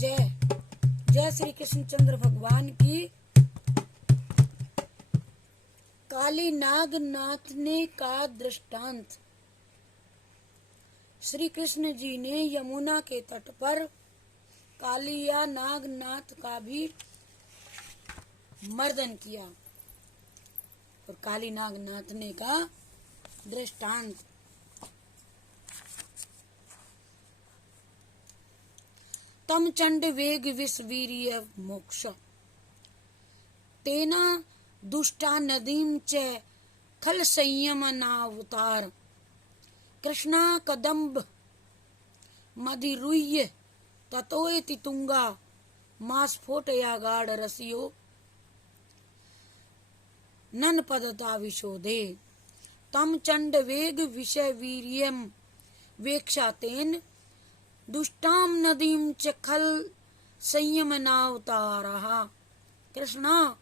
जय जय श्री कृष्णचंद्र भगवान की। काली नाग नाथने का दृष्टांत। श्री कृष्ण जी ने यमुना के तट पर कालिया नागनाथ का भी मर्दन किया और काली नागनाथने का दृष्टांत। तम चंड वेग विष वीर्य मोक्ष तेना दुष्टा नदीम च खल संयम नावतार कृष्णा कदम्ब मधिरुह्य ततोय तितुंगा मास्फोटया गाढ़ रसियो नन पदता विशोधे तम चंड वेग विषय वीर्यम वेक्षातेन दुष्टाम नदीम च खल संयम नावतारः कृष्णा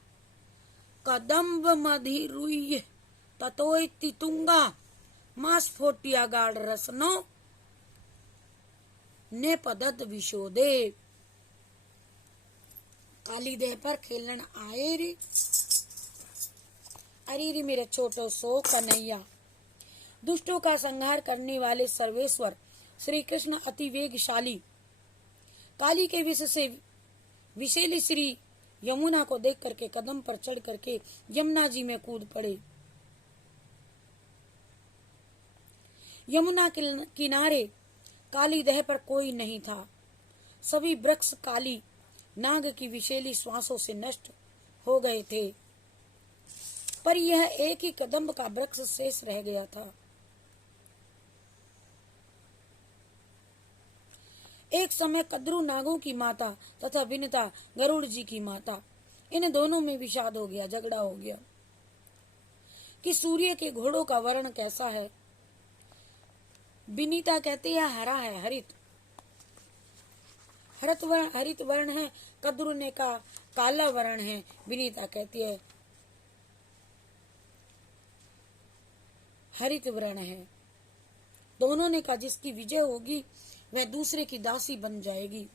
कदम्ब मधिरुह्य ततोय तितुंगा मास्फोटिया गाढ़ रसनो ने पदत विशोदे। काली देह पर खेलन आए रे अरे रे मेरे छोटो सो कन्हैया। दुष्टों का संहार करने वाले सर्वेश्वर श्री कृष्ण अति वेगशाली काली के विष से विषैली श्री यमुना को देख करके कदम पर चढ़ करके यमुना जी में कूद पड़े। यमुना के किनारे काली देह पर कोई नहीं था। सभी वृक्ष काली नाग की विषैली श्वासों से नष्ट हो गए थे, पर यह एक ही कदम्ब का वृक्ष शेष रह गया था। एक समय कद्रू नागों की माता तथा विनिता गरुड़ जी की माता, इन दोनों में विषाद हो गया, झगड़ा हो गया कि सूर्य के घोड़ों का वर्ण कैसा है। विनीता कहती है हरा है, हरित वर्ण है। कद्रू ने कहा काला वर्ण है। विनीता कहती है हरित वर्ण है। दोनों ने कहा जिसकी विजय होगी वह दूसरे की दासी बन जाएगी,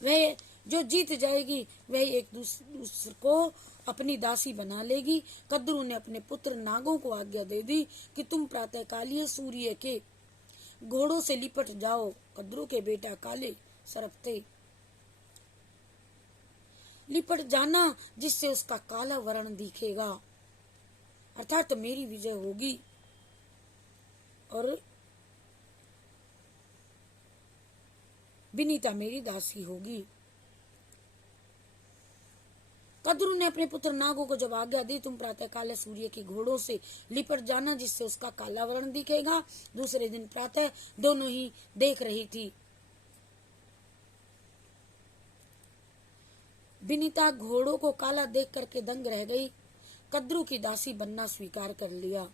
वह जो जीत जाएगी वह एक दूसरे को अपनी दासी बना लेगी। कद्रू ने अपने पुत्र नागों को आज्ञा दे दी कि तुम प्रातः कालीय सूर्य के घोड़ों से लिपट जाओ। कद्रू के बेटा काले सरपते लिपट जाना जिससे उसका काला वर्ण दिखेगा, अर्थात मेरी विजय होगी और विनीता मेरी दासी होगी। कद्रू ने अपने पुत्र नागों को जब आज्ञा दी तुम प्रातः काले सूर्य के घोड़ों से लिपट जाना जिससे उसका काला वर्ण दिखेगा। दूसरे दिन प्रातः दोनों ही देख रही थी। विनीता घोड़ों को काला देख करके दंग रह गई। कद्रू की दासी बनना स्वीकार कर लिया।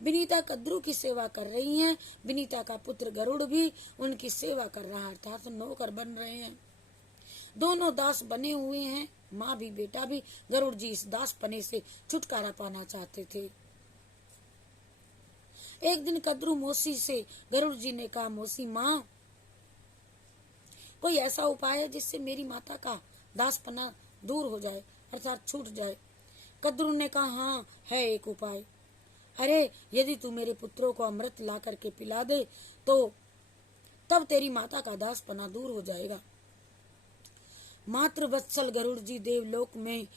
विनीता कद्रू की सेवा कर रही हैं। विनीता का पुत्र गरुड़ भी उनकी सेवा कर रहा है, अर्थात नौकर बन रहे हैं। दोनों दास बने हुए हैं, माँ भी बेटा भी। गरुड़ जी इस दास पने से छुटकारा पाना चाहते थे। एक दिन कद्रू मौसी से गरुड़ जी ने कहा मौसी माँ, कोई ऐसा उपाय है जिससे मेरी माता का दास पना दूर हो जाए, अर्थात छूट जाए। कद्रू ने कहा हाँ है एक उपाय। अरे यदि तू मेरे पुत्रों को अमृत ला करके पिला दे तो तब तेरी माता का दासपना दूर हो जाएगा। मातृवत्सल गरुड़ जी देवलोक में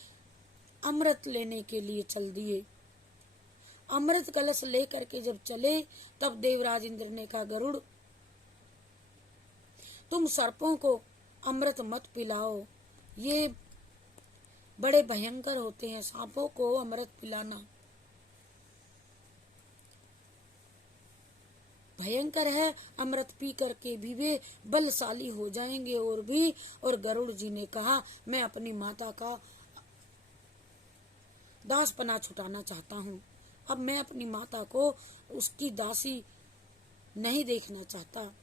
अमृत लेने के लिए चल दिए। अमृत कलश लेकर के जब चले तब देवराज इंद्र ने कहा गरुड़ तुम सर्पों को अमृत मत पिलाओ, ये बड़े भयंकर होते हैं। सांपों को अमृत पिलाना भयंकर है, अमृत पी करके भी वे बलशाली हो जाएंगे और गरुड़ जी ने कहा मैं अपनी माता का दासपना छुटाना चाहता हूँ। अब मैं अपनी माता को उसकी दासी नहीं देखना चाहता।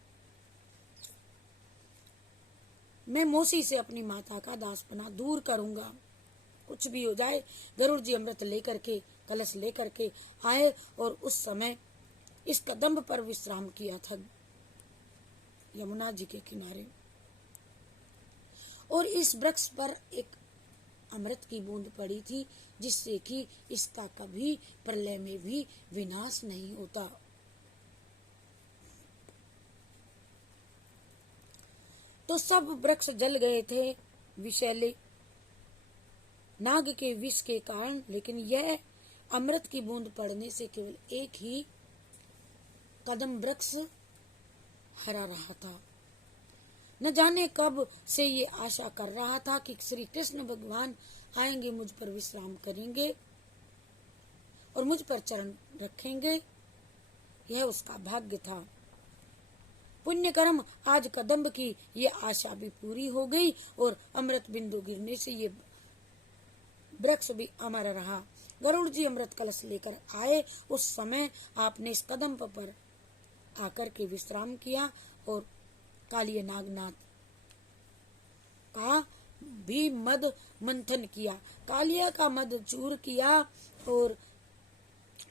मैं मौसी से अपनी माता का दासपना दूर करूंगा, कुछ भी हो जाए। गरुड़ जी अमृत लेकर के कलश लेकर के आए और उस समय इस कदम्ब पर विश्राम किया था यमुना जी के किनारे। और इस वृक्ष पर एक अमृत की बूंद पड़ी थी, जिससे कि इसका कभी प्रलय में भी विनाश नहीं होता। तो सब वृक्ष जल गए थे विषैले नाग के विष के कारण, लेकिन यह अमृत की बूंद पड़ने से केवल एक ही कदम वृक्ष हरा रहा था। न जाने कब से ये आशा कर रहा था कि श्री कृष्ण भगवान आएंगे, मुझ पर विश्राम करेंगे और मुझ पर चरण रखेंगे। यह उसका भाग्य था। पुण्य कर्म आज कदम्ब की ये आशा भी पूरी हो गई और अमृत बिंदु गिरने से ये वृक्ष भी अमर रहा। गरुड़ जी अमृत कलश लेकर आए। उस समय आपने इस कदम्ब पर आकर के विश्राम किया और कालिय नागनाथ का भी मद मंथन किया। कालिया का मद चूर किया और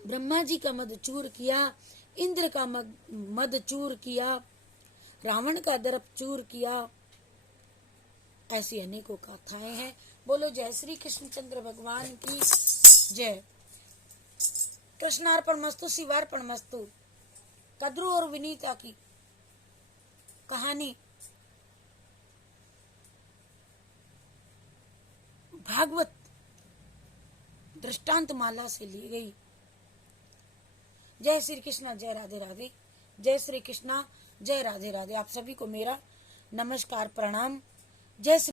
ब्रह्मा जी का मद चूर किया, इंद्र का मद चूर किया, रावण का दर्प चूर किया। ऐसी अनेकों गाथाएं हैं। बोलो जय श्री कृष्णचंद्र भगवान की जय। कृष्णार्पण मस्तु, शिवार्पण मस्तु। कद्रू और विनीता की कहानी भागवत दृष्टांत माला से ली गई। जय श्री कृष्णा, जय राधे राधे। जय श्री कृष्णा, जय राधे राधे। आप सभी को मेरा नमस्कार, प्रणाम। जय श्री